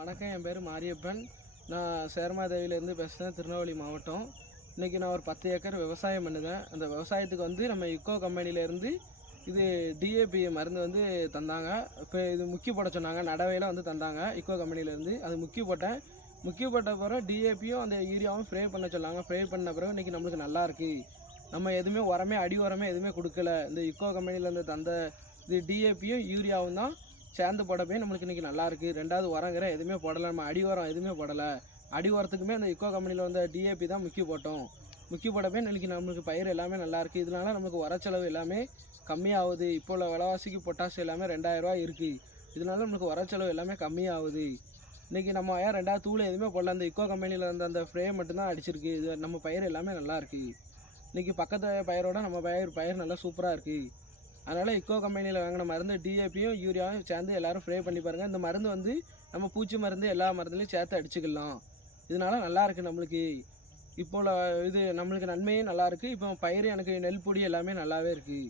வணக்கம். என் பேர் மாரியப்பன். நான் சேர்மாதேவியிலேருந்து பேசுகிறேன், திருநெல்வேலி மாவட்டம். இன்றைக்கி நான் ஒரு 10 ஏக்கர் விவசாயம் பண்ணுதேன். அந்த விவசாயத்துக்கு வந்து நம்ம இக்கோ கம்பெனிலேருந்து இது டிஏபி மருந்து வந்து தந்தாங்க. இப்போ இது முக்கி போட சொன்னாங்க, நடவையில் வந்து தந்தாங்க இக்கோ கம்பெனிலேருந்து. அது முக்கி போட்டேன். முக்கி போட்ட பிறகு டிஏபியும் அந்த யூரியாவும் ஸ்ப்ரே பண்ண சொன்னாங்க. ஸ்ப்ரே பண்ண பிறகு இன்றைக்கி நம்மளுக்கு நல்லா இருக்குது. நம்ம எதுவுமே உரமே அடி உரமே எதுவுமே கொடுக்கல. இந்த இக்கோ கம்பெனிலேருந்து தந்த இது டிஏபியும் யூரியாவும் தான் சேர்ந்து போடவே நம்மளுக்கு இன்றைக்கி நல்லாயிருக்கு. ரெண்டாவது உரங்கிற எதுவுமே போடலை, நம்ம அடி உரம் எதுவுமே போடலை. அடி உரத்துக்குமே அந்த இக்கோ கம்பெனியில் வந்த டிஏபி தான் முக்கி போட்டோம். முக்கி போடவே இன்றைக்கி நம்மளுக்கு பயிர் எல்லாமே நல்லாயிருக்கு. இதனால நமக்கு உரச்செலவு எல்லாமே கம்மியாகுது. இப்போ உள்ள விலைவாசிக்கு பொட்டாசு எல்லாமே 2000 இருக்குது. இதனால நம்மளுக்கு உரச்செலவு எல்லாமே கம்மியாகுது. இன்றைக்கி நம்ம ஏன் ரெண்டாவது தூள் எதுவுமே போடல, அந்த இக்கோ கம்பெனியில் இருந்த அந்த ஸ்ப்ரே மட்டும்தான் அடிச்சிருக்கு. இது நம்ம பயிர் எல்லாமே நல்லாயிருக்கு. இன்றைக்கி பக்கத்து பயிரோட நம்ம பயிர் நல்லா சூப்பராக இருக்குது. அதனால் இக்கோ கம்பெனியில் வாங்கின மருந்து டிஏபியும் யூரியாவும் சேர்ந்து எல்லோரும் ஸ்ப்ரே பண்ணி பாருங்கள். இந்த மருந்து வந்து நம்ம பூச்சி மருந்து எல்லா மருந்துலையும் சேர்த்து அடிச்சுக்கலாம். இதனால் நல்லாயிருக்கு நம்மளுக்கு. இப்போ இது நம்மளுக்கு நன்மையும் நல்லாயிருக்கு. இப்போ பயிர் எனக்கு நெல் பொடி எல்லாமே நல்லாவே இருக்குது.